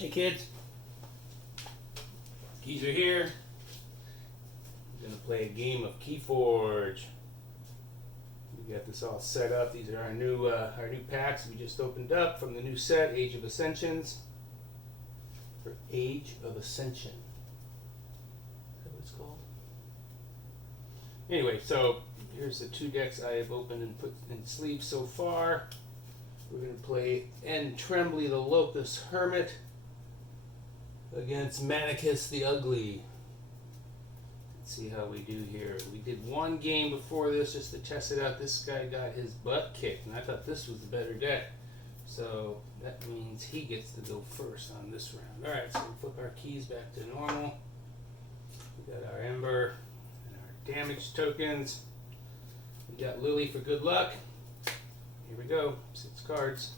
Hey kids, keys are here. We're gonna play a game of Keyforge. We got this all set up. These are our new packs we just opened up from the new set, Age of Ascensions. For Age of Ascension. Is that what it's called? Anyway, so here's the two decks I have opened and put in sleeves so far. We're gonna play N. Trembly the Locust Hermit against Manicus the Ugly. Let's see how we do here. We did one game before this just to test it out. This guy got his butt kicked, and I thought this was the better deck. So that means he gets to go first on this round. Alright, so we flip our keys back to normal. We got our Ember and our damage tokens. We got Lily for good luck. Here we go, 6 cards.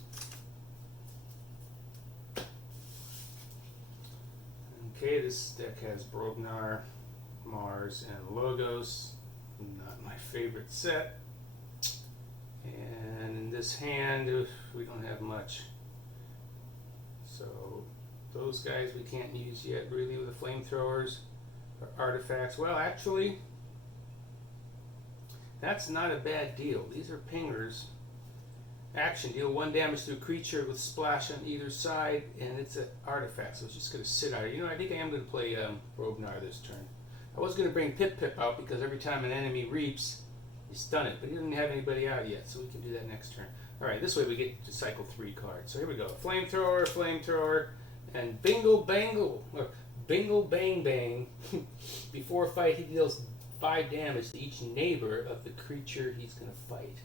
Okay, this deck has Brognar, Mars, and Logos. Not my favorite set. And in this hand, we don't have much. So those guys we can't use yet really with the flamethrowers or artifacts. Well, actually, that's not a bad deal. These are pingers. Action, deal 1 damage to a creature with splash on either side, and it's an artifact, so it's just going to sit out. You know, I think I am going to play Brognar this turn. I was going to bring Pip out because every time an enemy reaps, you stun it, but he doesn't have anybody out yet, so we can do that next turn. Alright, this way we get to cycle 3 cards. So here we go. Flamethrower, and Bingle Bangle, or Bingle Bang Bang. Before a fight, he deals 5 damage to each neighbor of the creature he's going to fight.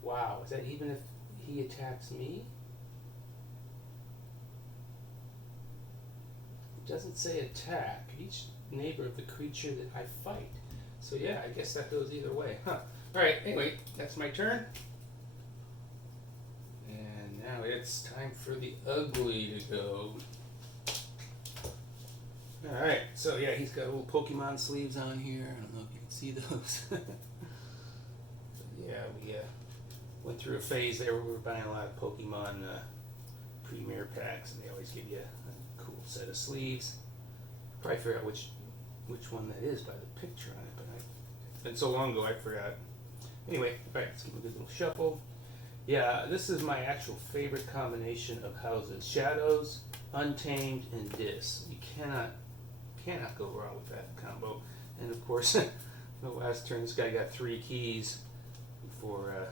Wow, is that even if he attacks me? It doesn't say attack. Each neighbor of the creature that I fight. So yeah, I guess that goes either way. Huh. Alright, anyway, that's my turn. And now it's time for the Ugly to go. Alright, so yeah, he's got little Pokemon sleeves on here. I don't know if you can see those. So yeah, we went through a phase there where we were buying a lot of Pokemon Premier packs, and they always give you a cool set of sleeves. Probably figure out which one that is by the picture on it, but it's been so long ago I forgot. Anyway, alright, let's give it a good little shuffle. Yeah, this is my actual favorite combination of houses. Shadows, Untamed, and Dis. You cannot go wrong with that combo. And of course, the last turn this guy got 3 keys before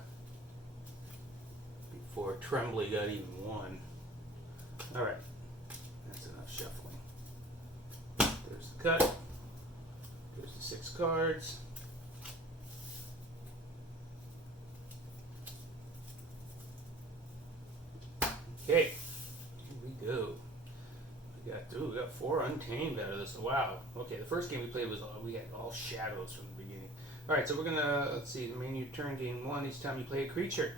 Trembly got even 1. Alright, that's enough shuffling. There's the cut. There's the 6 cards. Okay, here we go. We got 4 Untamed out of this. Wow. Okay, the first game we played was we had all shadows from the beginning. Alright, so we're gonna, let's see, the main your turn, gain 1 each time you play a creature.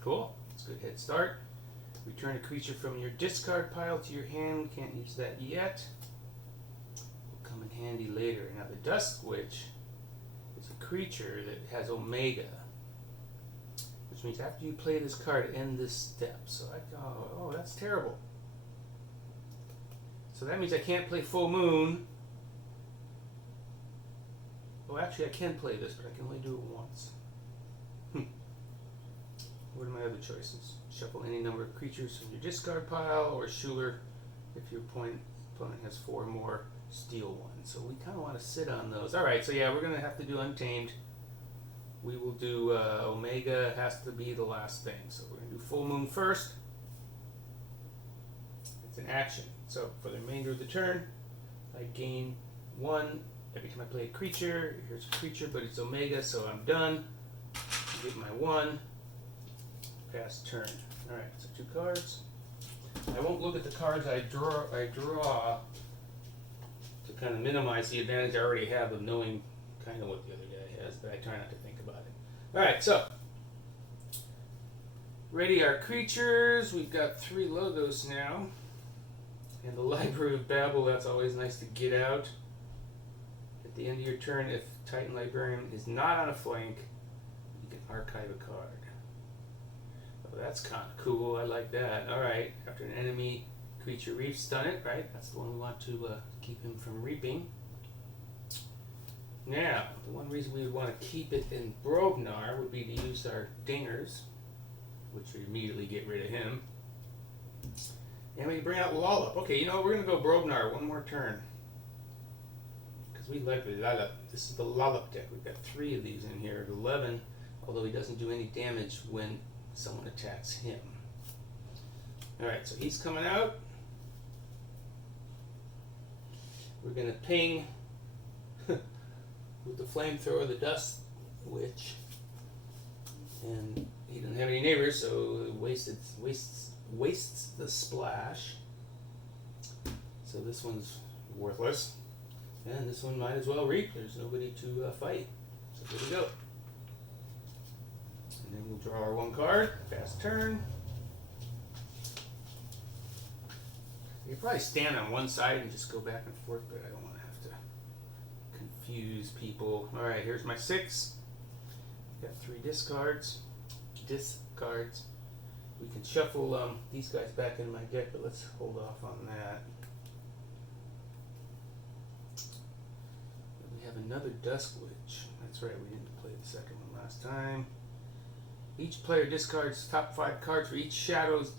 Cool. It's a good head start. Return a creature from your discard pile to your hand. Can't use that yet. Will come in handy later. Now the Dusk Witch is a creature that has Omega, which means after you play this card, end this step. So oh, that's terrible. So that means I can't play Full Moon. Oh, actually I can play this, but I can only do it once. What are my other choices? Shuffle any number of creatures from your discard pile, or Schuler if your opponent has 4 more, steal 1. So we kind of want to sit on those. Alright, so yeah, we're going to have to do Untamed. We will do Omega, has to be the last thing. So we're going to do Full Moon first. It's an action. So for the remainder of the turn, I gain 1 every time I play a creature. Here's a creature, but it's Omega, so I'm done. I get my 1. Pass turn. Alright, so 2 cards. I won't look at the cards I draw to kind of minimize the advantage I already have of knowing kind of what the other guy has, but I try not to think about it. Alright, so ready our creatures. We've got 3 logos now. And the Library of Babel, that's always nice to get out. At the end of your turn, if Titan Librarian is not on a flank, you can archive a card. Oh, That's kind of cool. I like that. All right. After an enemy creature reaps, stun it. Right. That's the one we want to keep him from reaping. Now, the one reason we would want to keep it in Brobnar would be to use our dingers, which would immediately get rid of him. And we bring out Lollop. Okay, you know what? We're going to go Brobnar one more turn. Because we like the Lollop. This is the Lollop deck. We've got 3 of these in here. 11, although he doesn't do any damage when someone attacks him. Alright, so he's coming out. We're going to ping with the flamethrower, the Dust Witch. And he doesn't have any neighbors, so it wastes the splash. So this one's worthless. And this one might as well reap. There's nobody to fight. So here we go. And then we'll draw our 1 card. Pass turn. You can probably stand on one side and just go back and forth, but I don't want to have to confuse people. Alright, here's my 6. Got 3 discards. We can shuffle these guys back into my deck, but let's hold off on that. We have another Dusk Witch. That's right, we didn't play the second one last time. Each player discards top 5 cards. For each shadows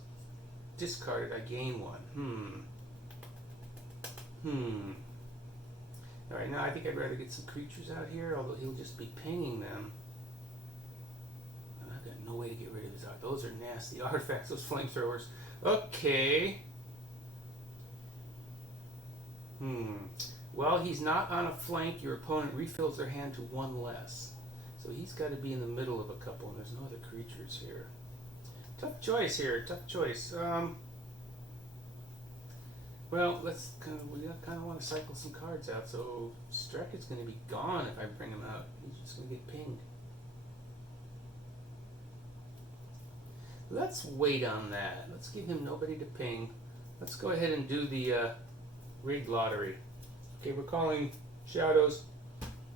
discarded, I gain 1. Alright, now I think I'd rather get some creatures out here, although he'll just be pinging them. I've got no way to get rid of his art. Those are nasty artifacts, those flamethrowers. Okay. Well, he's not on a flank. Your opponent refills their hand to 1 less. So he's got to be in the middle of a couple, and there's no other creatures here. Tough choice here. Tough choice. Well, we kind of want to cycle some cards out. So Strek is going to be gone if I bring him out. He's just going to get pinged. Let's wait on that. Let's give him nobody to ping. Let's go ahead and do the rigged lottery. Okay, we're calling Shadows.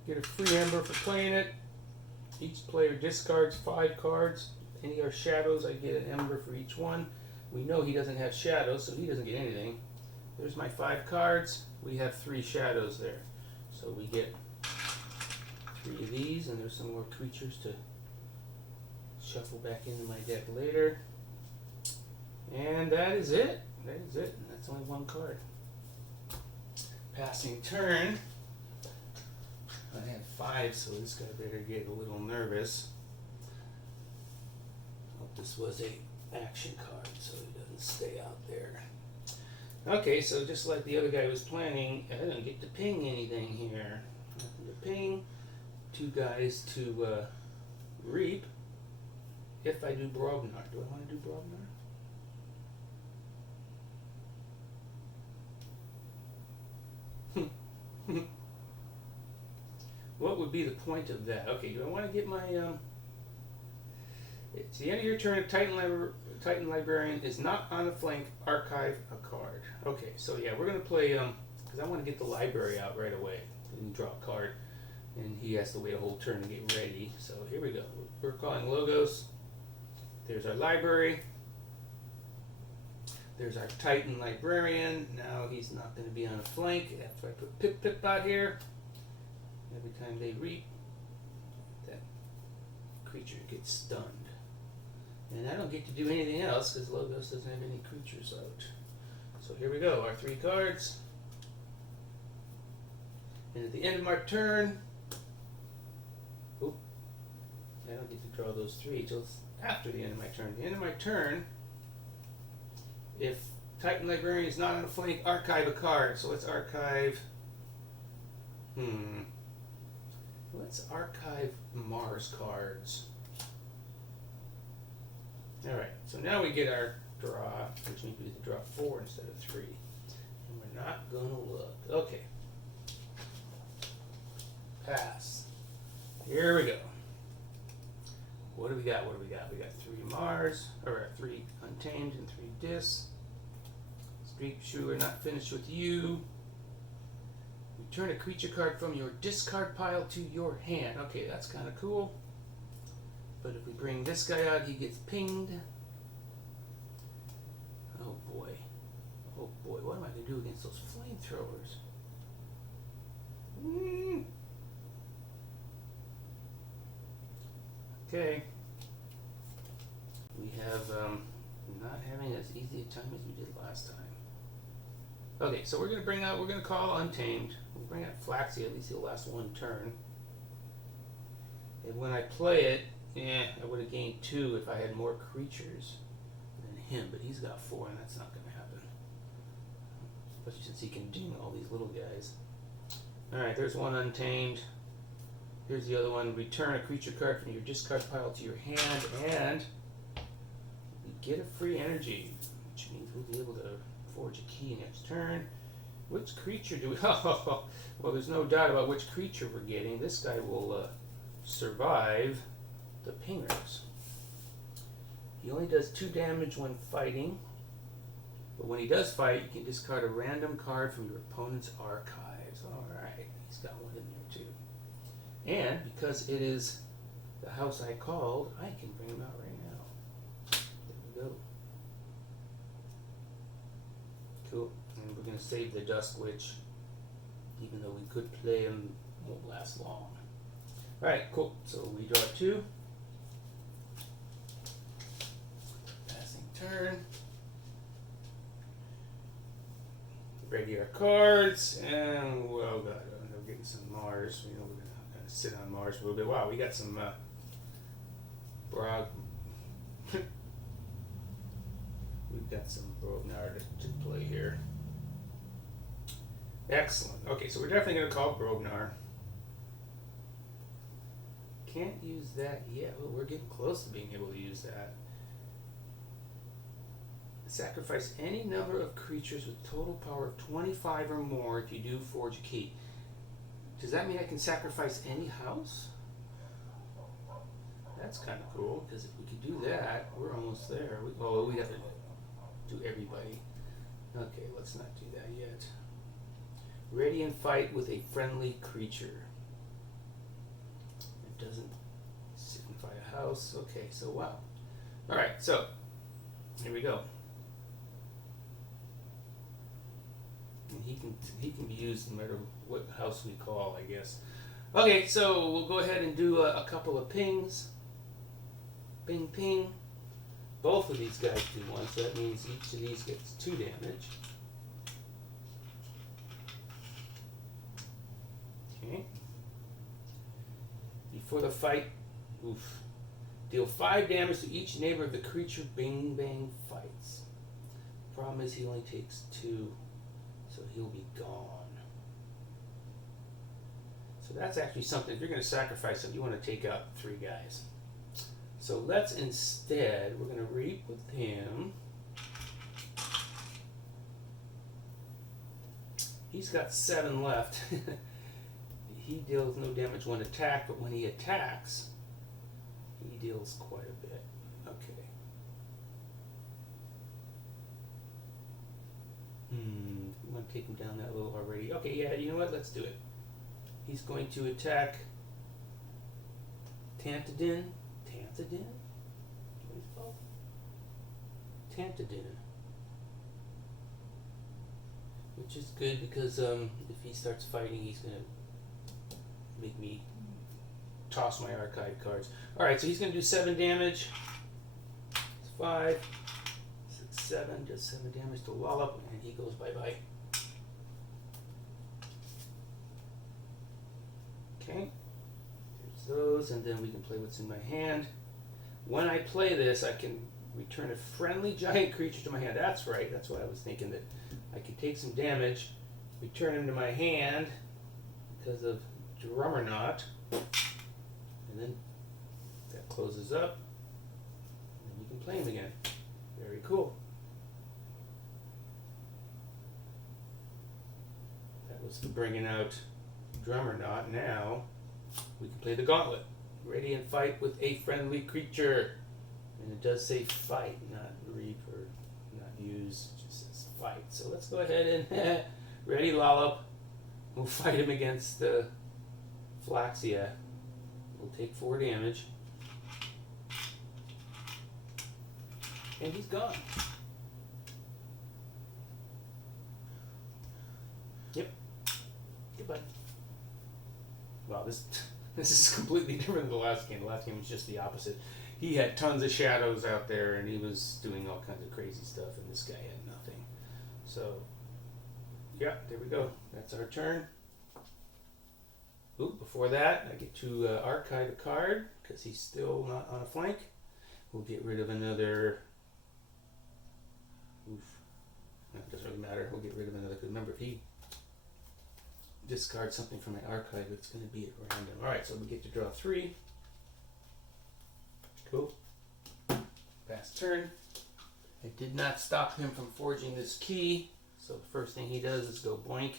Get a free ember for playing it. Each player discards 5 cards. Any are shadows, I get an ember for each one. We know he doesn't have shadows, so he doesn't get anything. There's my 5 cards. We have 3 shadows there. So we get 3 of these, and there's some more creatures to shuffle back into my deck later. And that is it. That is it. And that's only 1 card. Passing turn. I have 5, so this guy better get a little nervous. Hope this was a action card, so he doesn't stay out there. Okay, so just like the other guy was planning, I don't get to ping anything here. Nothing to ping. 2 guys to reap. If I do Brobnar. Do I want to do Brobnar? What would be the point of that? Okay, do I want to get my... It's the end of your turn. Titan Librarian is not on the flank. Archive a card. Okay, so yeah, we're going to play... Because I want to get the library out right away. And draw a card. And he has to wait a whole turn to get ready. So here we go. We're calling Logos. There's our library. There's our Titan Librarian. Now he's not going to be on a flank. After I put Pip out here, every time they reap, that creature gets stunned. And I don't get to do anything else because Logos doesn't have any creatures out. So here we go, our 3 cards. And at the end of my turn, I don't get to draw those 3 till after the end of my turn. At the end of my turn, if Titan Librarian is not on the flank, archive a card. So let's archive. Let's archive Mars cards. Alright, so now we get our draw, which means we get to draw 4 instead of 3. And we're not going to look. Okay. Pass. Here we go. What do we got? What do we got? We got 3 Mars, or 3 Untamed and 3 Dis. Street Shooter, not finished with you. Return a creature card from your discard pile to your hand. Okay, that's kind of cool. But if we bring this guy out, he gets pinged. boy. Oh boy, what am I going to do against those flamethrowers? Okay. We have not having as easy a time as we did last time. Okay, so we're going to call Untamed. We'll bring out Flaxia, at least he'll last one turn. And when I play it, I would have gained 2 if I had more creatures than him, but he's got 4 and that's not going to happen. Especially since he can ding all these little guys. Alright, there's one Untamed. Here's the other one. Return a creature card from your discard pile to your hand, and we get a free energy, which means we'll be able to forge a key next turn. Which creature do we... Oh, well, there's no doubt about which creature we're getting. This guy will survive the pingers. He only does 2 damage when fighting, but when he does fight, you can discard a random card from your opponent's archives. Alright, he's got one in there too. And because it is the house I called, I can bring him out right now. There we go. Cool. And we're going to save the Dusk Witch, even though we could play him, won't last long. Alright, cool. So we draw 2. Passing turn. Ready our cards, and well, God, we're getting some Mars. You know, we're gonna sit on Mars a little bit. Wow, we got some Brog. We've got some Brognar to play here. Excellent. Okay, so we're definitely gonna call Brognar. Can't use that yet. Well, we're getting close to being able to use that. Sacrifice any number of creatures with total power of 25 or more if you do forge a key. Does that mean I can sacrifice any house? That's kind of cool, because if we could do that, we're almost there. We have to do everybody. Okay, let's not do that yet. Ready and fight with a friendly creature. It doesn't signify a house. Okay, so wow. Alright, so here we go. And he can be used no matter what house we call, I guess. Okay, so we'll go ahead and do a couple of pings. Ping, ping. Both of these guys do 1, so that means each of these gets 2 damage. Okay. Before the fight, oof. Deal 5 damage to each neighbor of the creature Bing Bang fights. Problem is he only takes 2, so he'll be gone. So that's actually something. If you're going to sacrifice him, you want to take out 3 guys. So let's instead, we're going to reap with him. He's got 7 left. He deals no damage when attacked, but when he attacks, he deals quite a bit. Okay. We want to take him down that little already. Okay, yeah, you know what? Let's do it. He's going to attack Tantadin. Tantadin? What is it called? Tantadin. Which is good because if he starts fighting, he's going to make me toss my archive cards. Alright, so he's going to do 7 damage. It's 5, 6, 7, does 7 damage to Lollop, and he goes bye-bye. Okay, there's those, and then we can play what's in my hand. When I play this, I can return a friendly giant creature to my hand. That's right, that's what I was thinking, that I could take some damage, return him to my hand because of Drummer Knot, and then that closes up, and then you can play him again. Very cool. That was for bringing out Drummer Knot. Now we can play the Gauntlet. Ready and fight with a friendly creature. And it does say fight, not reap or not use. It just says fight. So let's go ahead and ready Lollop. We'll fight him against Flaxia. We'll take 4 damage. And he's gone. Yep. Goodbye. Wow, this is completely different than the last game. The last game was just the opposite. He had tons of shadows out there, and he was doing all kinds of crazy stuff, and this guy had nothing. So, yeah, there we go. That's our turn. Ooh, before that, I get to archive a card, because he's still not on a flank. We'll get rid of another... Oof. No, it doesn't really matter. We'll get rid of another, because remember, if he discards something from my archive, it's going to be at random. Alright, so we get to draw 3. Cool. Pass turn. I did not stop him from forging this key, so the first thing he does is go boink,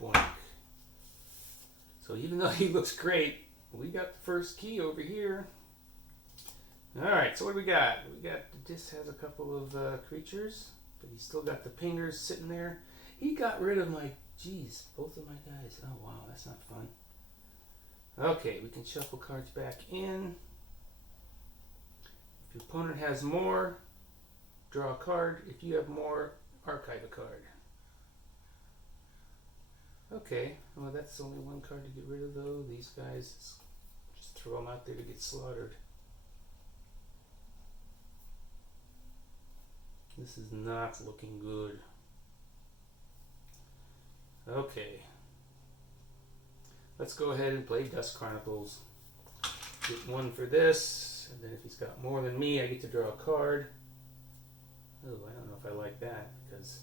boink. So even though he looks great, we got the first key over here. Alright, so what do we got? We got, this has a couple of creatures, but he's still got the pingers sitting there. He got rid of my, geez, both of my guys. Oh wow, that's not fun. Okay, we can shuffle cards back in. If your opponent has more, draw a card. If you have more, archive a card. Okay, well that's only one card to get rid of though. These guys, just throw them out there to get slaughtered. This is not looking good. Okay. Let's go ahead and play Dust Chronicles. Get one for this, and then if he's got more than me, I get to draw a card. Oh, I don't know if I like that, because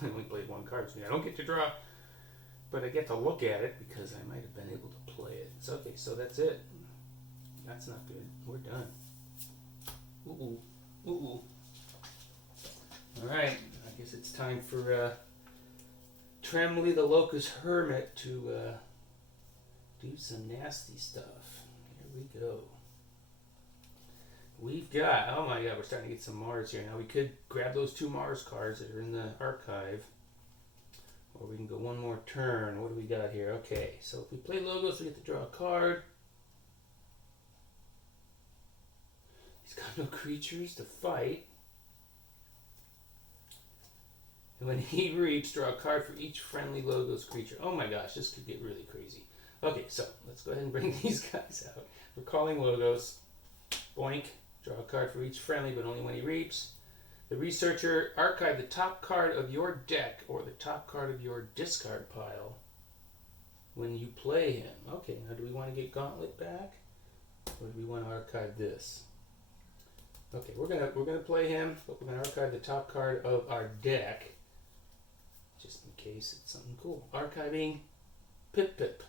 I only played one card, so I don't get to draw. But I get to look at it, because I might have been able to play it. It's okay, so that's it. That's not good. We're done. Ooh, ooh, ooh. Alright, I guess it's time for Tremley the Locust Hermit to do some nasty stuff. Here we go. We've got, oh my god, we're starting to get some Mars here. Now we could grab those 2 Mars cards that are in the archive. Or we can go one more turn. What do we got here? Okay, so if we play Logos, we get to draw a card. He's got no creatures to fight. And when he reaps, draw a card for each friendly Logos creature. Oh my gosh, this could get really crazy. Okay, so let's go ahead and bring these guys out. We're calling Logos. Boink. Draw a card for each friendly, but only when he reaps. The researcher, archive the top card of your deck or the top card of your discard pile when you play him. Okay, now do we want to get Gauntlet back? Or do we want to archive this? Okay, we're gonna play him, but we're gonna archive the top card of our deck. Just in case it's something cool. Archiving Pip Pip.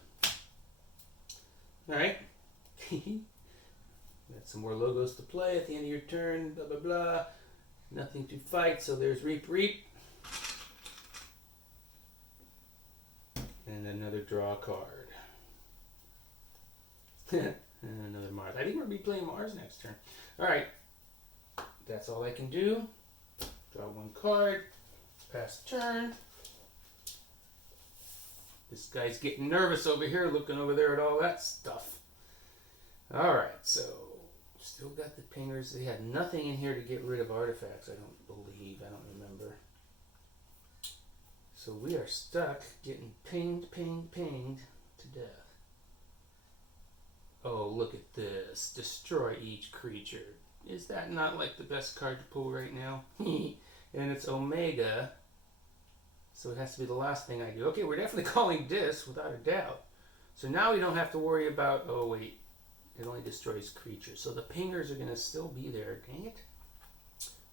Alright. Got some more Logos to play at the end of your turn, blah blah blah. Nothing to fight, so there's Reap Reap. And another draw card. And another Mars. I think we're going to be playing Mars next turn. Alright. That's all I can do. Draw 1 card. Pass turn. This guy's getting nervous over here, looking over there at all that stuff. Alright, so still got the pingers. They had nothing in here to get rid of artifacts, I don't believe. I don't remember. So we are stuck getting pinged to death. Oh, look at this. Destroy each creature. Is that not like the best card to pull right now? And it's Omega. So it has to be the last thing I do. Okay, we're definitely calling Dis, without a doubt. So now we don't have to worry about, oh wait, it only destroys creatures. So the pingers are going to still be there. Dang it.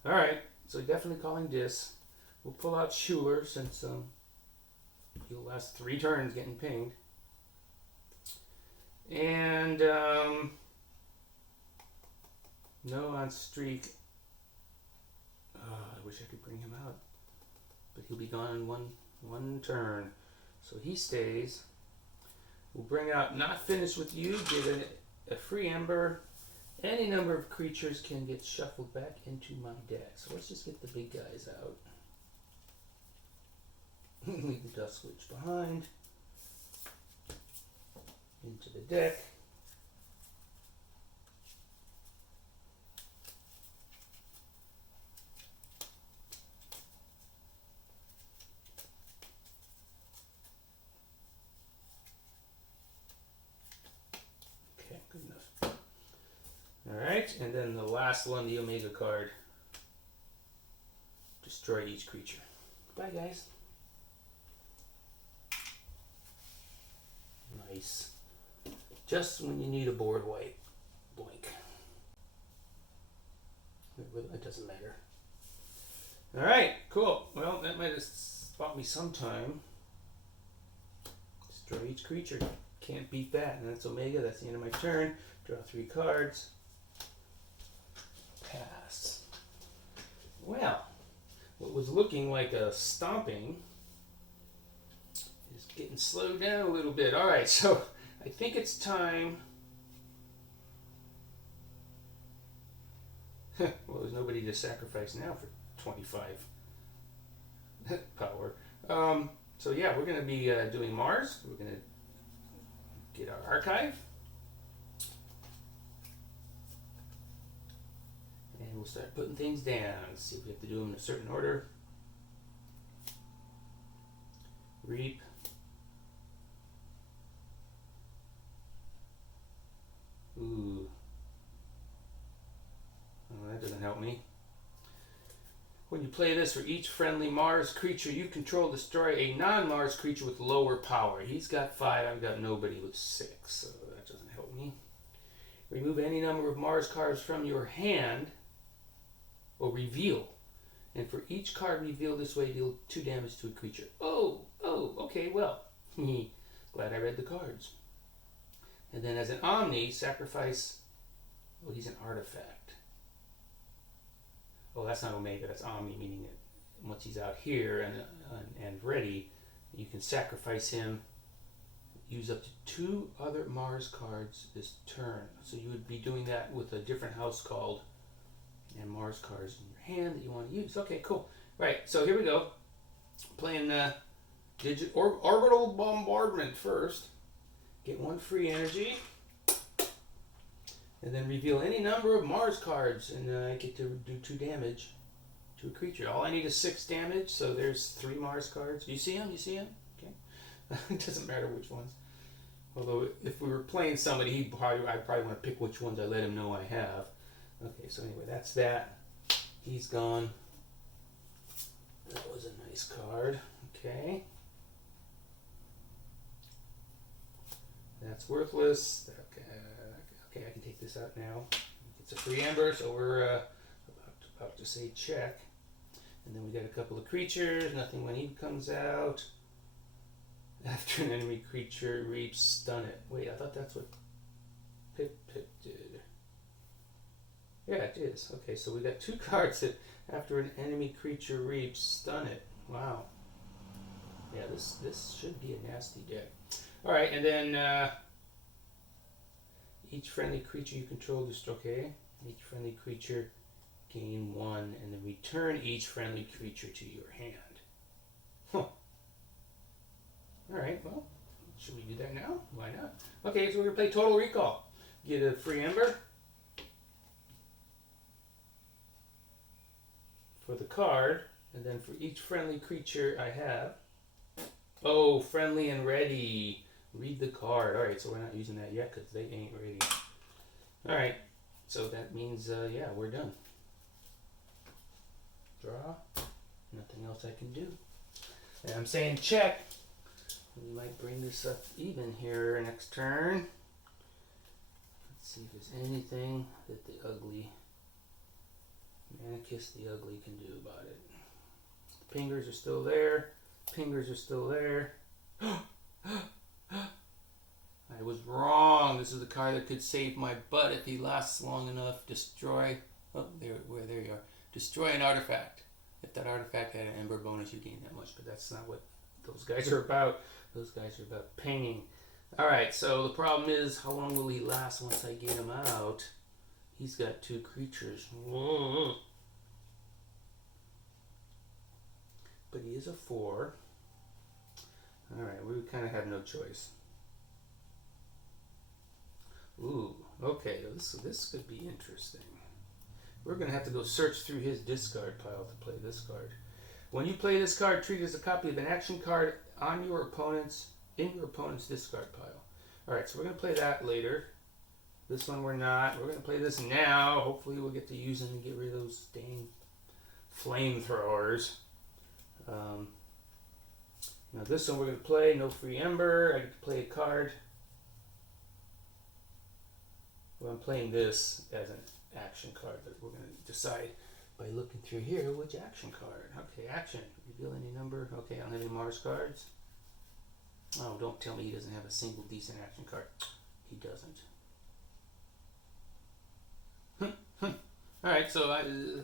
Alright, so definitely calling Dis. We'll pull out Schuler since he'll last 3 turns getting pinged. And no on Streak. I wish I could bring him out. But he'll be gone in one turn. So he stays. We'll bring out Not Finished With You, give it a free ember. Any number of creatures can get shuffled back into my deck. So let's just get the big guys out. Leave the Dust Witch behind. Into the deck. and then the last one, the Omega card. Destroy each creature. Bye, guys. Nice. Just when you need a board wipe. Blink. It doesn't matter. Alright, cool. Well, that might have bought me some time. Destroy each creature. Can't beat that. And that's Omega. That's the end of my turn. Draw 3 cards. Pass. Well, what was looking like a stomping is getting slowed down a little bit. Alright, so I think it's time. Well, there's nobody to sacrifice now for 25 power. So yeah, we're going to be doing Mars. We're going to get our archive. And we'll start putting things down. Let's see if we have to do them in a certain order. Reap. Ooh. Oh, that doesn't help me. When you play this, for each friendly Mars creature you control, destroy a non-Mars creature with lower power. He's got 5, I've got nobody with 6, so that doesn't help me. Remove any number of Mars cards from your hand, or reveal. And for each card revealed this way, deal 2 damage to a creature. Oh, okay, well. Glad I read the cards. And then as an Omni, sacrifice... Oh, he's an artifact. Oh, that's not Omega, that's Omni, meaning that once he's out here and ready, you can sacrifice him, use up to 2 other Mars cards this turn. So you would be doing that with a different house called, and Mars cards in your hand that you want to use. Okay, cool. Right, so here we go. Playing Orbital Bombardment first. Get 1 free energy. And then reveal any number of Mars cards, and I get to do 2 damage to a creature. All I need is 6 damage, so there's 3 Mars cards. You see them? You see them? Okay. It doesn't matter which ones. Although, if we were playing somebody, I'd probably want to pick which ones I let him know I have. Okay, so anyway, that's that. He's gone. That was a nice card. Okay. That's worthless. Okay, I can take this out now. It's a free amber, so we're about to say check. And then we got a couple of creatures. Nothing when he comes out. After an enemy creature reaps, stun it. Wait, I thought that's what Pip did. Yeah, it is. Okay, so we got 2 cards that after an enemy creature reaps, stun it. Wow. Yeah, this should be a nasty deck. All right, and then each friendly creature you control destroy. Okay, each friendly creature gain 1, and then return each friendly creature to your hand. Huh. All right. Well, should we do that now? Why not? Okay, so we're gonna play Total Recall. Get a free ember for the card, and then for each friendly creature I have. Oh, friendly and ready. Read the card. Alright, so we're not using that yet because they ain't ready. Alright, so that means, yeah, we're done. Draw. Nothing else I can do. And I'm saying check. We might bring this up even here next turn. Let's see if there's anything that the ugly Manicus the Ugly can do about it. The pingers are still there. Pingers are still there. I was wrong. This is the card that could save my butt if he lasts long enough. Destroy. Oh, there you are. Destroy an artifact. If that artifact had an ember bonus, you gain that much. But that's not what those guys are about. Those guys are about pinging. Alright, so the problem is, how long will he last once I get him out? He's got 2 creatures. But he is a 4. Alright, we kind of have no choice. Ooh, okay, this could be interesting. We're going to have to go search through his discard pile to play this card. When you play this card, treat it as a copy of an action card in your opponent's discard pile. Alright, so we're going to play that later. this one we're not. We're going to play this now. Hopefully we'll get to use them and get rid of those dang flamethrowers. Now this one we're going to play. No free ember. I get to play a card. Well, I'm playing this as an action card, but we're going to decide by looking through here which action card. Okay, action. Reveal any number. Okay, I don't have any Mars cards. Oh, don't tell me he doesn't have a single decent action card. He doesn't. Alright, so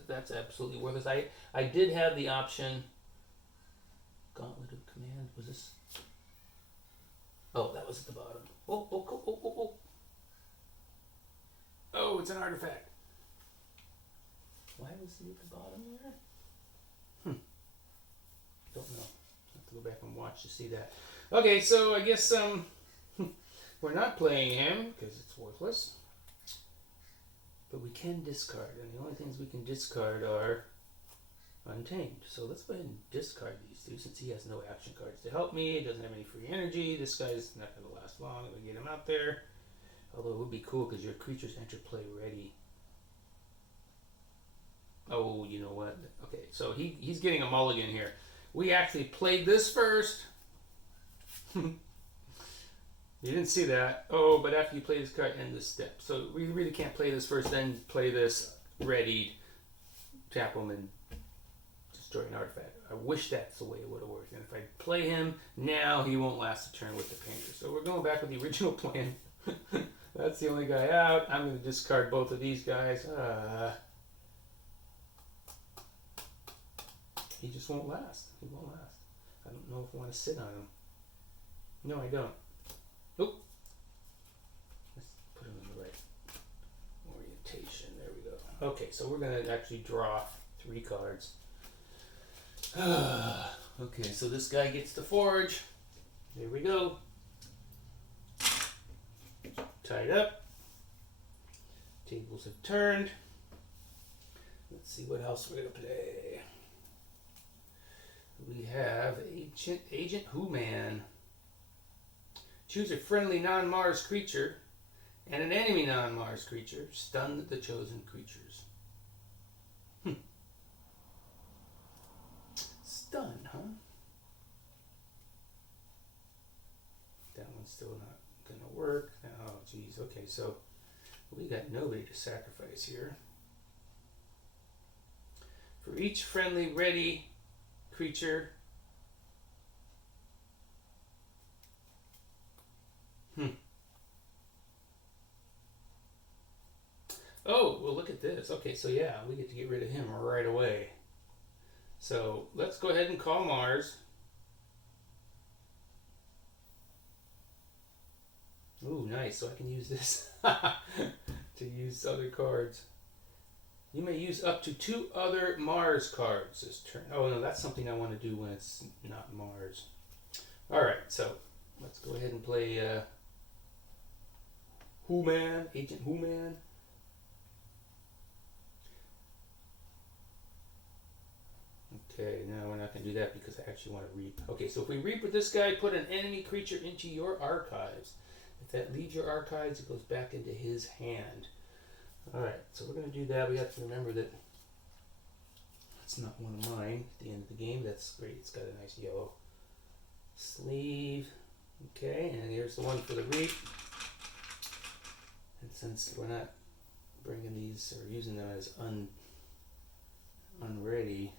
that's absolutely worthless. I did have the option. Gauntlet of Command. Was this? Oh, that was at the bottom. Oh. Oh, it's an artifact. Why was he at the bottom there? Don't know. I have to go back and watch to see that. Okay, so I guess we're not playing him because it's worthless. But we can discard, and the only things we can discard are Untamed. So let's go ahead and discard these two since he has no action cards to help me. He doesn't have any free energy. This guy's not going to last long. I'm going to get him out there. Although it would be cool because your creatures enter play ready. Oh, you know what? Okay, so he's getting a mulligan here. We actually played this first. You didn't see that. Oh, but after you play this card, end this step. So we really can't play this first, then play this ready, tap him, and destroy an artifact. I wish that's the way it would have worked. And if I play him now, he won't last a turn with the painter. So we're going back with the original plan. That's the only guy out. I'm going to discard both of these guys. He just won't last. He won't last. I don't know if I want to sit on him. No, I don't. Oop. Let's put him in the right orientation. There we go. Okay, so we're going to actually draw 3 cards. Okay, so this guy gets to forge. There we go. Tied up. Tables have turned. Let's see what else we're going to play. We have Agent Who-Man. Choose a friendly non-Mars creature and an enemy non-Mars creature. Stun the chosen creatures. Stun, huh? That one's still not going to work. Oh, geez. Okay, so we got nobody to sacrifice here. For each friendly ready creature. Oh, well, look at this. Okay, so yeah, we get to get rid of him right away. So let's go ahead and call Mars. Ooh, nice. So I can use this to use other cards. You may use up to 2 other Mars cards this turn. Oh, no, that's something I want to do when it's not Mars. All right, so let's go ahead and play Who-Man, Agent Who-Man. Okay, no, we're not going to do that because I actually want to reap. Okay, so if we reap with this guy, put an enemy creature into your archives. If that leaves your archives, it goes back into his hand. Alright, so we're going to do that. We have to remember that it's not one of mine at the end of the game. That's great. It's got a nice yellow sleeve. Okay, and here's the one for the reap. And since we're not bringing these or using them as unready,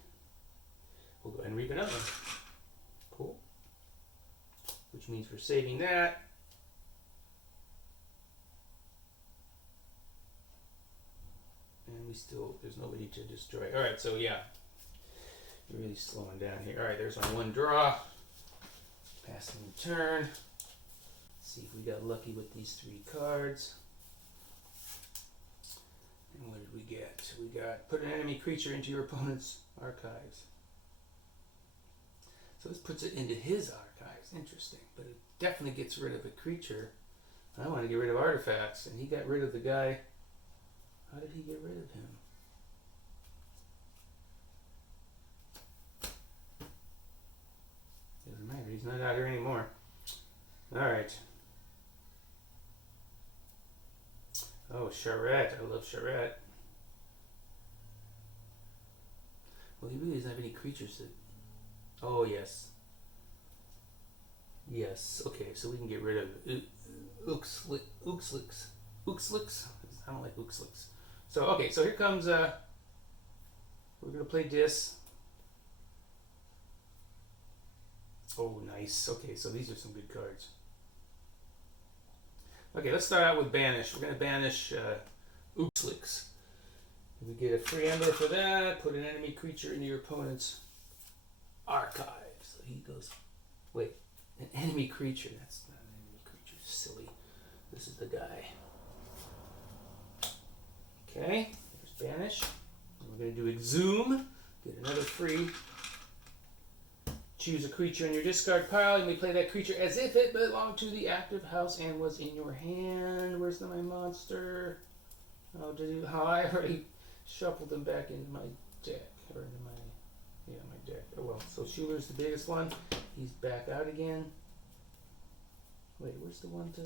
we'll go ahead and reap another one. Cool. Which means we're saving that. And we still, there's nobody to destroy. Alright, so yeah. You're really slowing down here. Alright, there's our 1 draw. Passing the turn. Let's see if we got lucky with these 3 cards. And what did we get? We got put an enemy creature into your opponent's archives. So this puts it into his archives. Interesting. But it definitely gets rid of a creature. I want to get rid of artifacts. And he got rid of the guy. How did he get rid of him? Doesn't matter. He's not out here anymore. Alright. Charette. I love Charette. Well, he really doesn't have any creatures that... Oh, yes. Yes. Okay, so we can get rid of Uxlix. Uxlix? I don't like Uxlix. So, okay, so here comes... we're going to play Dis. Oh, nice. Okay, so these are some good cards. Okay, let's start out with Banish. We're going to banish Uxlix. We get a free ember for that. Put an enemy creature into your opponent's archive. So he goes... Wait, an enemy creature. That's not an enemy creature. Silly. This is the guy. Okay, there's Banish. We're going to do Exhume. Get another free. Choose a creature in your discard pile. You may play that creature as if it belonged to the active house and was in your hand. Where's my monster? Oh, I already shuffled them back into my deck. Or into my deck. Oh well, so Schuler's the biggest one. He's back out again. Wait, where's the one to...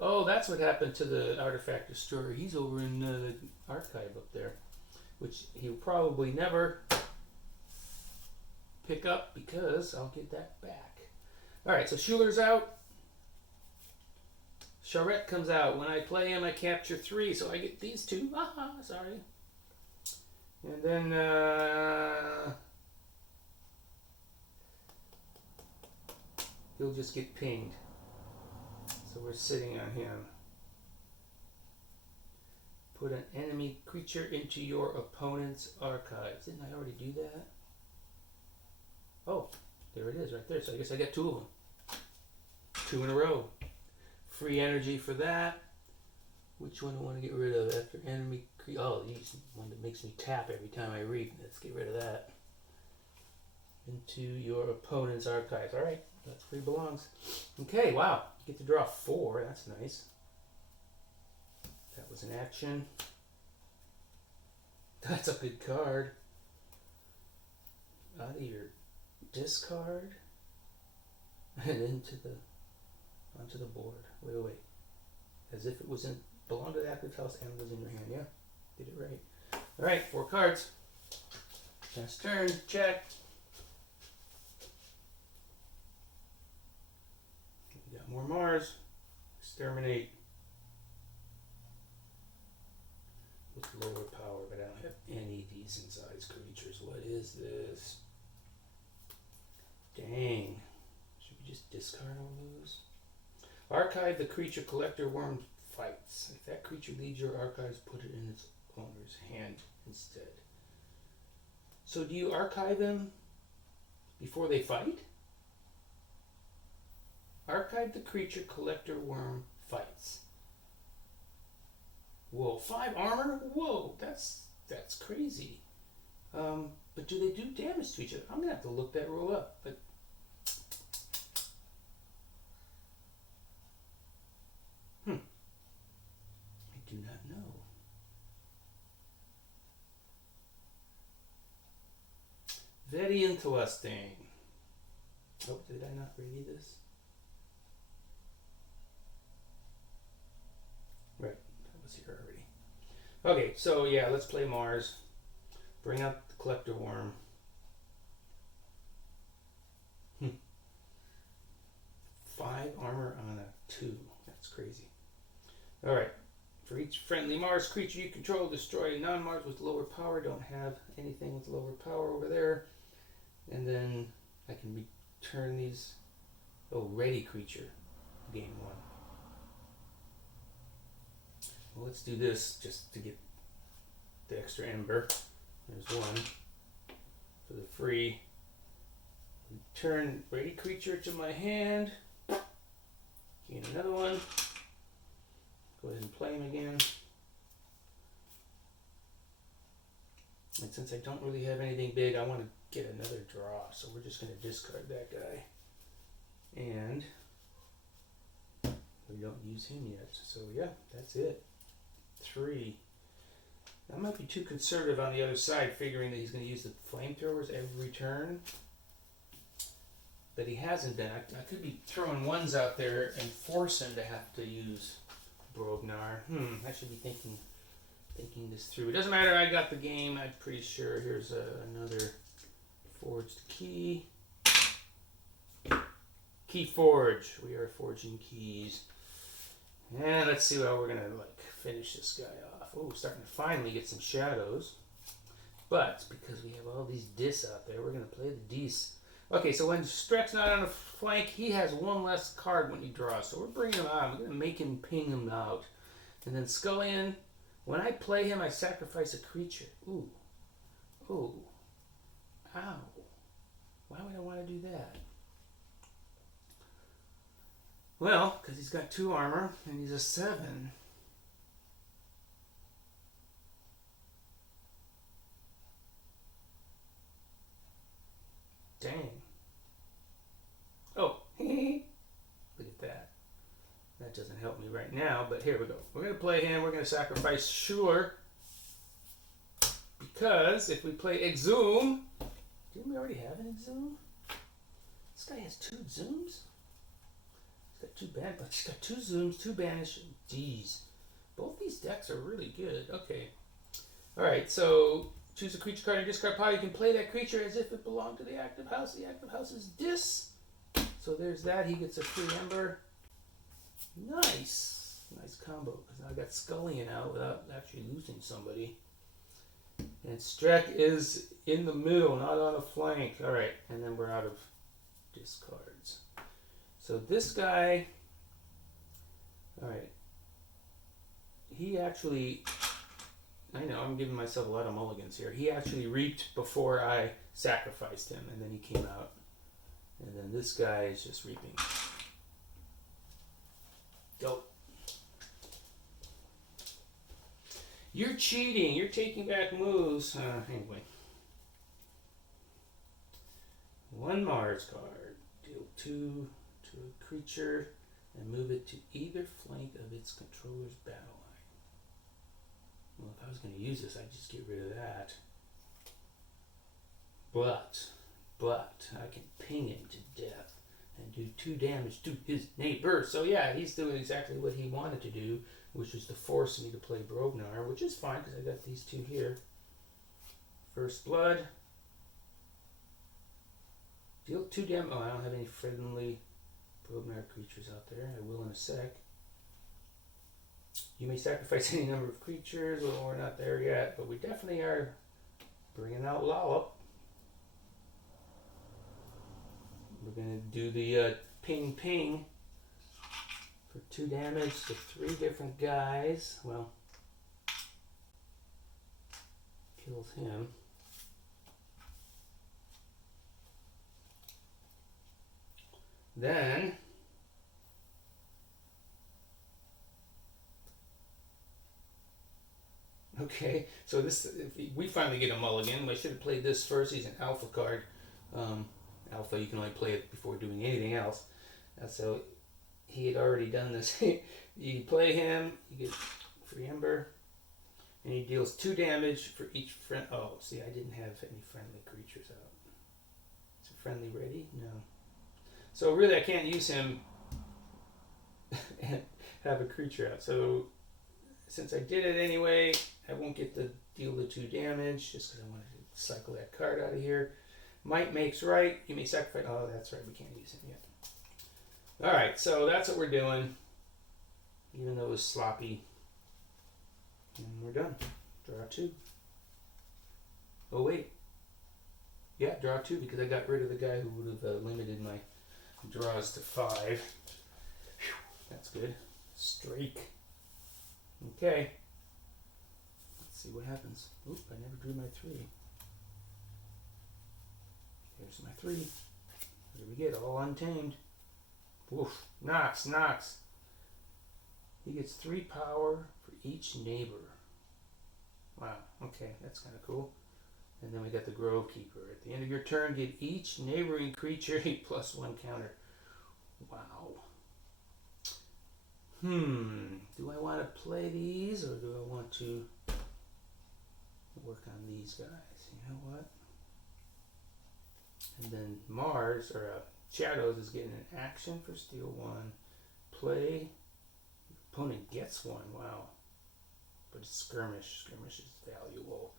Oh, that's what happened to the Artifact Destroyer. He's over in the archive up there, which he'll probably never pick up because I'll get that back. Alright, so Schuler's out. Charette comes out. When I play him, I capture 3, so I get these 2. Aha, sorry. And then, he'll just get pinged. So we're sitting on him. Put an enemy creature into your opponent's archives. Didn't I already do that? Oh, there it is right there. So I guess I got 2 of them. 2 in a row. Free energy for that. Which one do I want to get rid of after enemy creature? Oh, he's one that makes me tap every time I read. Let's get rid of that. Into your opponent's archives. Alright, that's where he belongs. Okay, wow. Get to draw 4. That's nice. That was an action. That's a good card. Out of your discard and onto the board. Wait. As if it was belonged to the active house and was in your hand. Yeah, did it right. All right, 4 cards. Last turn. Check. We got more Mars. Exterminate. With lower power, but I don't have any decent sized creatures. What is this? Dang. Should we just discard all those? Archive the creature collector worm fights. If that creature leaves your archives, put it in its owner's hand instead. So do you archive them before they fight? Archive the creature collector worm fights. Whoa, 5 armor? Whoa, that's crazy. But do they do damage to each other? I'm gonna have to look that rule up. But I do not know. Very interesting. Oh, did I not read this? Right, that was here already. Okay, so yeah, let's play Mars. Bring out the collector worm. 5 armor on a 2. That's crazy. Alright. For each friendly Mars creature you control, destroy a non-Mars with lower power. Don't have anything with lower power over there. And then I can return these. Oh, ready creature. Game 1. Well, let's do this just to get the extra ember. There's 1 for the free. Return ready creature to my hand. Gain another one. Go ahead and play him again. And since I don't really have anything big, I want to get another draw. So we're just going to discard that guy. And we don't use him yet. So yeah, that's it. 3. That might be too conservative on the other side, figuring that he's going to use the flamethrowers every turn. But he hasn't been. I could be throwing 1s out there and force him to have to use Brognar. I should be thinking this through. It doesn't matter. I got the game. I'm pretty sure. Here's another forged key. Keyforge. We are forging keys. And let's see how we're gonna like finish this guy off. Oh, starting to finally get some shadows. But because we have all these dis out there, we're gonna play the dis. Okay, so when Streck's not on a flank, he has one less card when he draws. So we're bringing him out. We're gonna make him ping him out. And then Scullion, when I play him, I sacrifice a creature. Ooh. Ooh. Ow. Why would I want to do that? Well, because he's got 2 armor, and he's a 7. Dang. Oh, look at that. That doesn't help me right now, but here we go. We're going to play him. We're going to sacrifice Sure. Because if we play Exhume... Didn't we already have an Exhume? This guy has 2 Zooms? He's got 2 Zooms, 2 Banish. Jeez. Both these decks are really good. Okay. Alright, so choose a creature card in your discard pile. You can play that creature as if it belonged to the active house. The active house is Dis. So there's that. He gets a free Ember. Nice. Nice combo. Because now I got Scullion out without actually losing somebody. And Streck is in the middle, not on a flank. Alright, and then we're out of discards. So this guy, alright, he actually, I know I'm giving myself a lot of mulligans here. He actually reaped before I sacrificed him, and then he came out. And then this guy is just reaping. Go. You're cheating. You're taking back moves. Anyway. 1 Mars card. Deal 2 to a creature and move it to either flank of its controller's battle line. Well, if I was going to use this, I'd just get rid of that. But I can ping him to death and do 2 damage to his neighbor. So yeah, he's doing exactly what he wanted to do, which is to force me to play Brognar, which is fine because I got these 2 here. First Blood. Deal 2 damage. Oh, I don't have any friendly Brognar creatures out there. I will in a sec. You may sacrifice any number of creatures. Well, we're not there yet, but we definitely are bringing out Lollop. We're going to do the ping ping for 2 damage to 3 different guys. Well, kills him. Then okay, so this if we finally get a mulligan. I should have played this first. He's an alpha card. Alpha, you can only play it before doing anything else. So he had already done this. You play him, you get free Ember, and he deals 2 damage for each friend. Oh, see, I didn't have any friendly creatures out. Is it friendly ready? No. So really, I can't use him and have a creature out. So since I did it anyway, I won't get to deal the 2 damage just because I wanted to cycle that card out of here. Might makes right. You may sacrifice. Oh, that's right. We can't use him yet. All right, so that's what we're doing. Even though it was sloppy. And we're done. Draw 2. Oh, wait. Yeah, draw 2 because I got rid of the guy who would have limited my draws to 5. Whew, that's good. Streak. Okay. Let's see what happens. Oop, I never drew my 3. Here's my 3. What do we get? All untamed. Woof. Knocks. He gets 3 power for each neighbor. Wow. Okay, that's kind of cool. And then we got the Grove Keeper. At the end of your turn, give each neighboring creature a +1 counter. Wow. Do I want to play these or do I want to work on these guys? You know what? And then Mars, or Shadows, is getting an action for steal 1. Play Opponent gets one. Wow. But it's skirmish. Skirmish is valuable.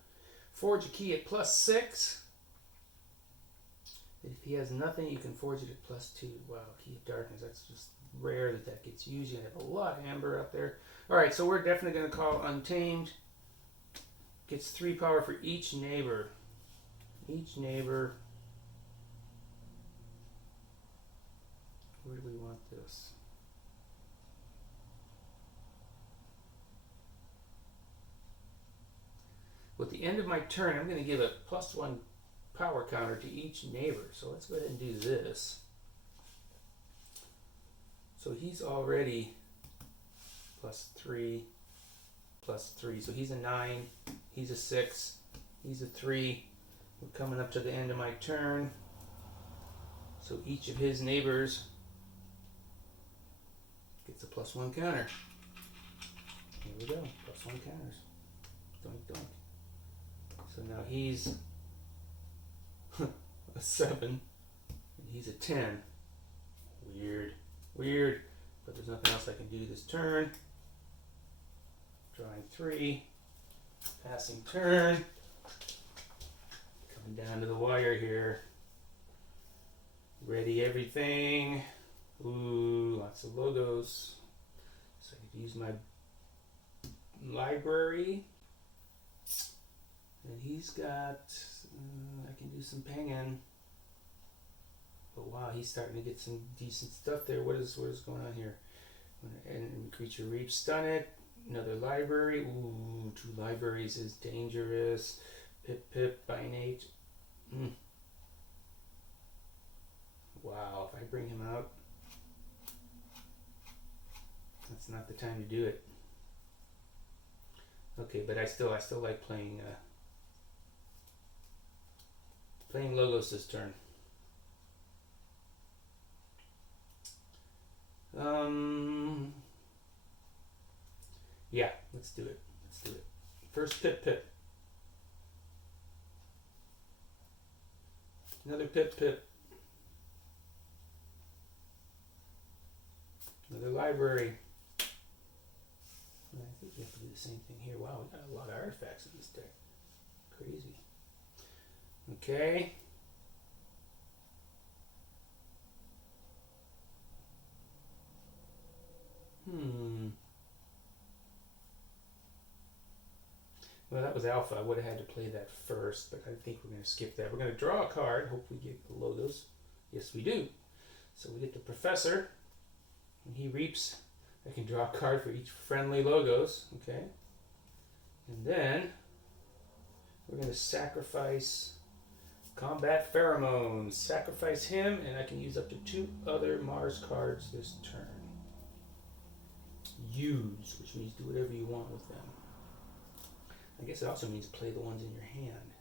Forge a key at +6. If he has nothing, you can forge it at +2. Wow, Key of Darkness. That's just rare that gets used. You have a lot of amber up there. Alright, so we're definitely going to call Untamed. Gets 3 power for each neighbor. Each neighbor. Where do we want this? With the end of my turn, I'm going to give a +1 power counter to each neighbor. So let's go ahead and do this. So he's already +3, +3. So he's a 9, he's a 6, he's a 3. We're coming up to the end of my turn. So each of his neighbors gets a +1 counter. Here we go, +1 counters. Doink, doink. So now he's a 7, and he's a 10. Weird, weird. But there's nothing else I can do this turn. Drawing 3, passing turn. Coming down to the wire here. Ready everything. Ooh, lots of logos. So I could use my library. And he's got, I can do some pinging. But wow, he's starting to get some decent stuff there. What is going on here? And creature reach, stun it. Another library. Ooh, 2 libraries is dangerous. Pip, pip, binate. Wow, if I bring him out, that's not the time to do it. Okay, but I still like playing playing logos this turn. Yeah, let's do it. Let's do it. First pip pip. Another pip pip. Another library. I think we have to do the same thing here. Wow, we got a lot of artifacts in this deck. Crazy. Okay. Well, that was alpha. I would have had to play that first, but I think we're going to skip that. We're going to draw a card. Hope we get the logos. Yes, we do. So we get the Professor. When he reaps, I can draw a card for each friendly logos. Okay. And then we're going to sacrifice Combat Pheromones. Sacrifice him, and I can use up to 2 other Mars cards this turn. Use, which means do whatever you want with them. I guess it also means play the ones in your hand.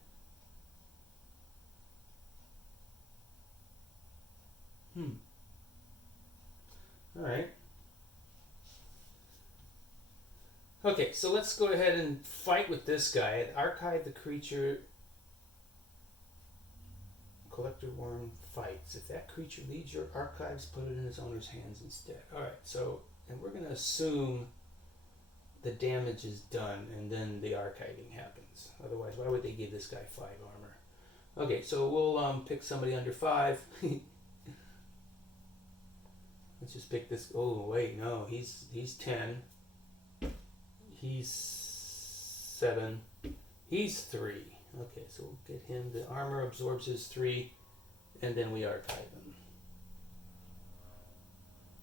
Alright. Okay, so let's go ahead and fight with this guy. Archive the creature. Collector Worm fights. If that creature leaves your archives, put it in its owner's hands instead. Alright, so, and we're going to assume the damage is done and then the archiving happens. Otherwise, why would they give this guy 5 armor? Okay, so we'll pick somebody under 5. Let's just pick this. Oh, wait, no, he's 10. He's 7. He's 3. Okay, so we'll get him. The armor absorbs his 3, and then we archive him.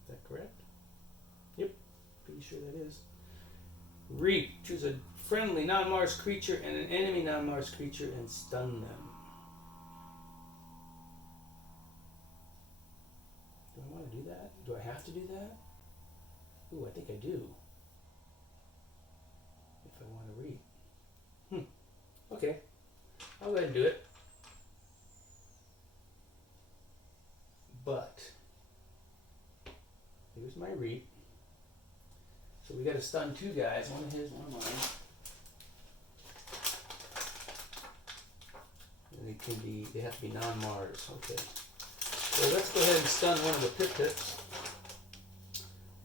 Is that correct? Yep, pretty sure that is. Reap. Choose a friendly non-Mars creature and an enemy non-Mars creature and stun them. Do I want to do that? Do I have to do that? Ooh, I think I do. If I want to reap. Okay. I'll go ahead and do it. But here's my reap. So we got to stun 2 guys, one of his, one of mine. And they have to be non-Mars. Okay. So let's go ahead and stun one of the Pip Pips.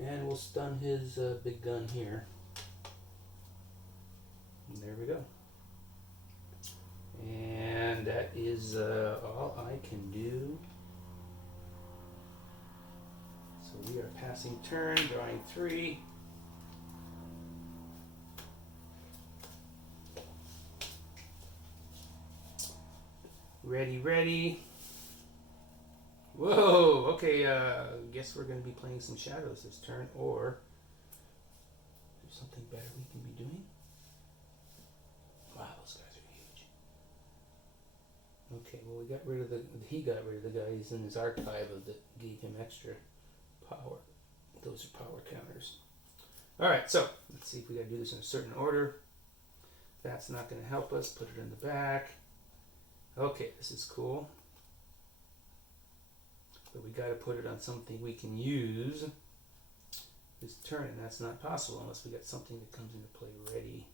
And we'll stun his big gun here. And there we go. And that is all I can do. So we are passing turn, drawing 3. Ready, ready. Whoa, okay, guess we're going to be playing some shadows this turn, or there's something better we can be doing. Wow, those guys are huge. Okay, well, he got rid of the guys in his archive that gave him extra power. Those are power counters. Alright, so let's see if we got to do this in a certain order. That's not going to help us. Put it in the back. Okay, this is cool. But we got to put it on something we can use this turn, and that's not possible unless we got something that comes into play ready.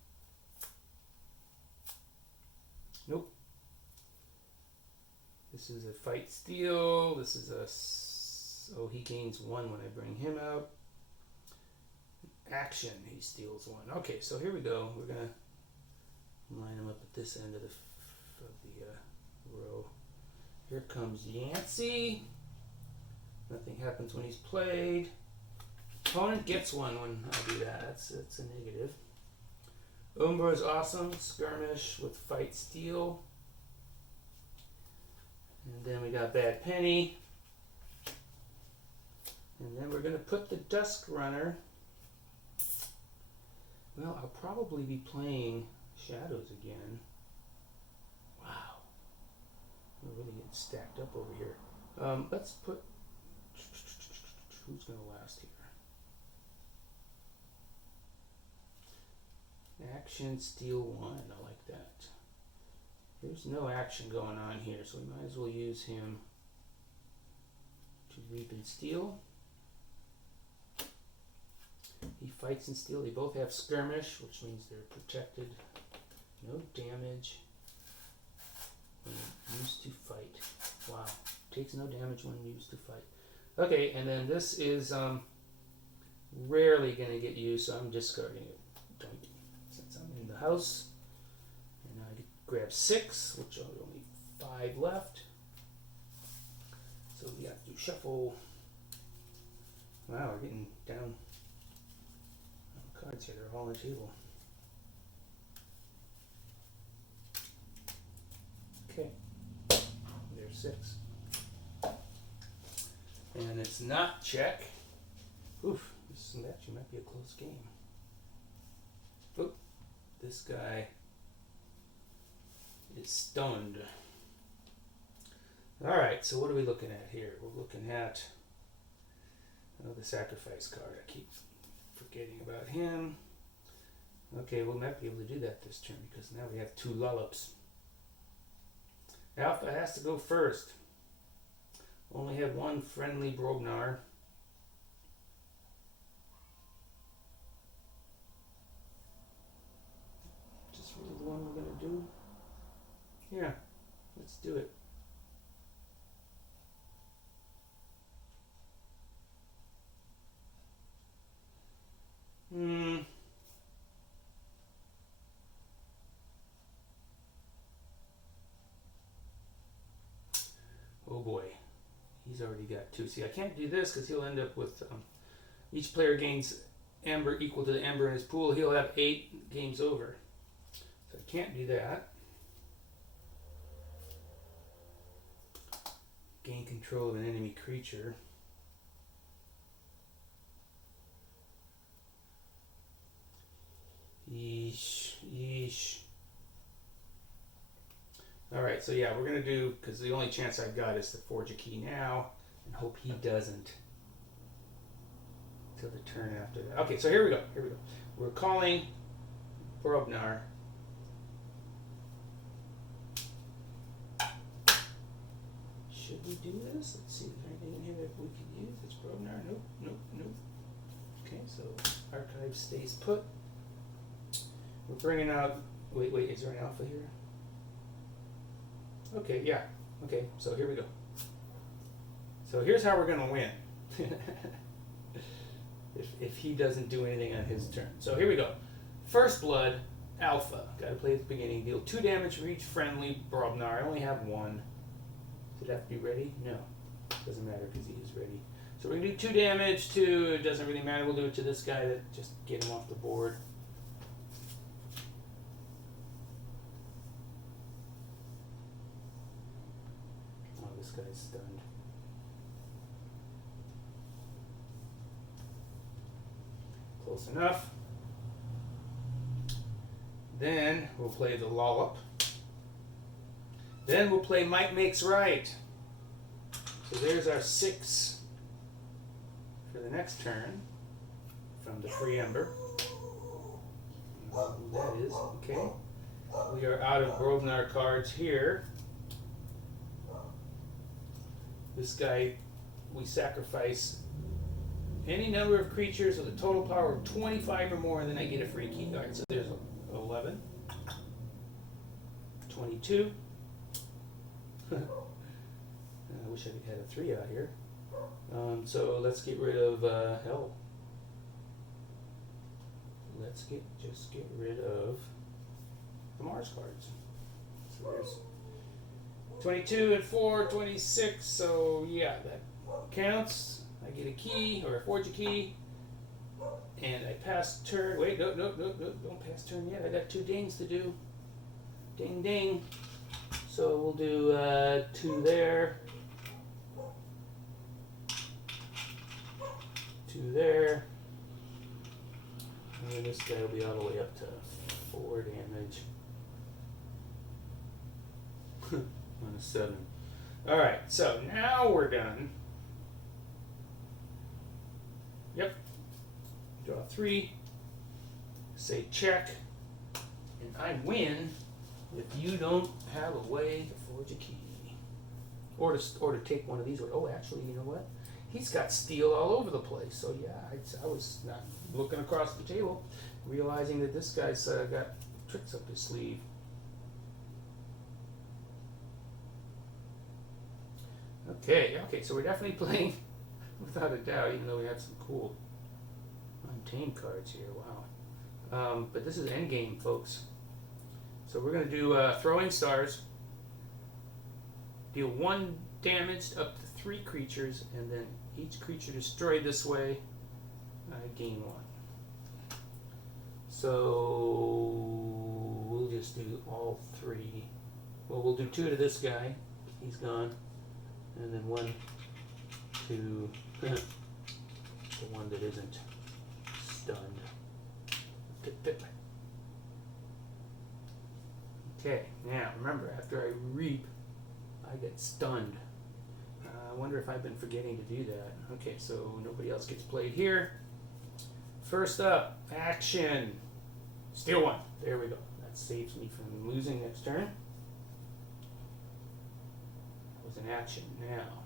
Nope. This is a fight steal. This is a... Oh, he gains 1 when I bring him out. Action, he steals 1. Okay, so here we go. We're going to line him up at this end of the row. Here comes Yancey. Nothing happens when he's played. Opponent gets 1 when I do that. That's a negative. Umbra is awesome. Skirmish with fight steal. And then we got Bad Penny. And then we're going to put the Dusk Runner. Well, I'll probably be playing Shadows again. Wow. We're really getting stacked up over here. Let's put... Who's going to last here? Action, steal 1. I like that. There's no action going on here, so we might as well use him to reap and steal. He fights and steal. They both have skirmish, which means they're protected. No damage when used to fight. Wow. Takes no damage when used to fight. Okay, and then this is rarely going to get used, so I'm discarding it. Since I'm in the house. And I grab 6, which are only 5 left. So we have to shuffle. Wow, we're getting down on cards here. They're all on the table. Okay, there's 6. And it's not check. Oof, this actually might be a close game. Oop, this guy is stunned. Alright, so what are we looking at here? We're looking at the sacrifice card. I keep forgetting about him. Okay, we'll not be able to do that this turn because now we have 2 Lullups. Alpha has to go first. Only have 1 friendly Brognar. Just really the one we're going to do? Yeah, let's do it. Oh boy. He's already got 2. See, I can't do this because he'll end up with each player gains amber equal to the amber in his pool. He'll have 8 games over. So I can't do that. Gain control of an enemy creature. Yeesh. Yeesh. Alright, so yeah, we're going to do, because the only chance I've got is to forge a key now, and hope he doesn't till the turn after that. Okay, so here we go. We're calling Brognar. Should we do this? Let's see, is there anything in here that we can use? It's Brognar. Nope. Okay, so archive stays put. We're bringing out, wait, is there an alpha here? Okay, yeah. Okay, so here we go. So here's how we're going to win. if he doesn't do anything on his turn. So here we go. First Blood, Alpha. Got to play at the beginning. Deal 2 damage for each friendly Brobnar. I only have 1. Does it have to be ready? No. Doesn't matter because he is ready. So we're going to do 2 damage to, it doesn't really matter, we'll do it to this guy to just get him off the board. Oh, this guy's stunned. Close enough. Then we'll play the Lollop. Then we'll play Might Makes Right. So there's our 6 for the next turn from the free Ember. That is okay. We are out of Grosvenor cards here. This guy, we sacrifice any number of creatures with a total power of 25 or more, and then I get a free key card. So there's 11, 22. I wish I had a 3 out here. So let's get rid of hell. Let's just get rid of the Mars cards. So there's 22 and 4, 26. So yeah, that counts. I get a key or forge a key, and I pass turn. Wait, no, don't pass turn yet. I got 2 dings to do. Ding, ding. So we'll do 2 there. 2 there. And then this guy will be all the way up to 4 damage. On a 7. Alright, so now we're done. Yep. Draw 3. Say check. And I win if you don't have a way to forge a key. Or to take one of these. Oh, actually, you know what? He's got steel all over the place. So yeah, I was not looking across the table, realizing that this guy's got tricks up his sleeve. Okay, so we're definitely playing, without a doubt, even though we have some cool Untamed cards here. Wow. But this is endgame, folks. So we're going to do Throwing Stars. Deal 1 damage up to 3 creatures, and then each creature destroyed this way, I gain 1. So we'll just do all 3. Well, we'll do 2 to this guy. He's gone. And then 1 to the one that isn't stunned. Okay, now remember, after I reap, I get stunned. I wonder if I've been forgetting to do that. Okay, so nobody else gets played here. First up, action. Steal 1. There we go. That saves me from losing next turn. That was an action. Now,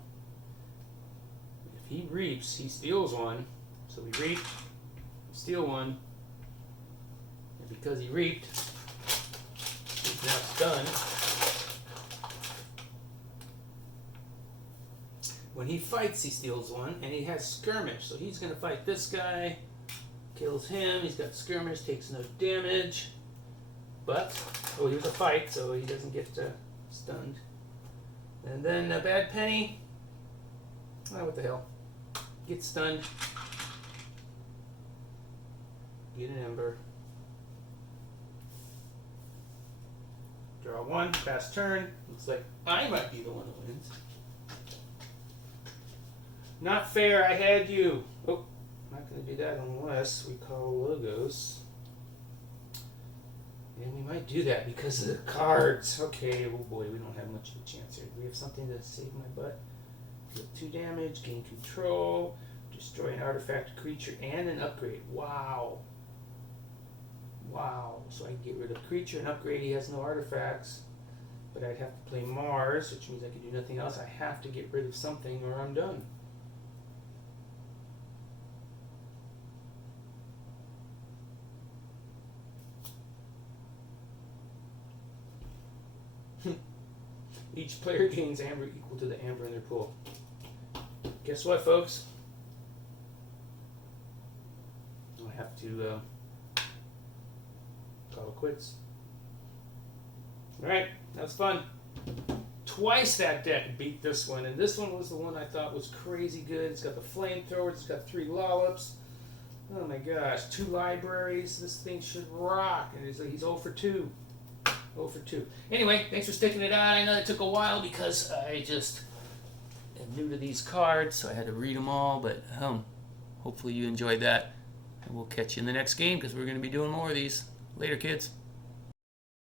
if he reaps, he steals 1. So we reap, steal 1. And because he reaped, he's now stunned. When he fights, he steals 1, and he has skirmish. So he's going to fight this guy, kills him. He's got skirmish, takes no damage. But, oh, he was a fight, so he doesn't get stunned. And then a Bad Penny. Oh, what the hell? Gets stunned. Get an Ember. Draw 1, pass turn. Looks like I might be the one who wins. Not fair, I had you. Oh, not going to do that unless we call Logos. And we might do that because of the cards. Okay, oh boy, we don't have much of a chance here. We have something to save my butt. Deal 2 damage, gain control, destroy an artifact, creature, and an upgrade. Wow. Wow. So I can get rid of creature and upgrade. He has no artifacts. But I'd have to play Mars, which means I can do nothing else. I have to get rid of something or I'm done. Each player gains amber equal to the amber in their pool. Guess what, folks? to call it quits. All right, that was fun. Twice that deck beat this one, and this one was the one I thought was crazy good. It's got the flamethrowers, it's got 3 lollips. Oh my gosh, 2 libraries. This thing should rock. And he's 0 for 2. 0 for 2. Anyway, thanks for sticking it out. I know it took a while because I just am new to these cards, so I had to read them all, but hopefully you enjoyed that. And we'll catch you in the next game because we're going to be doing more of these. Later, kids.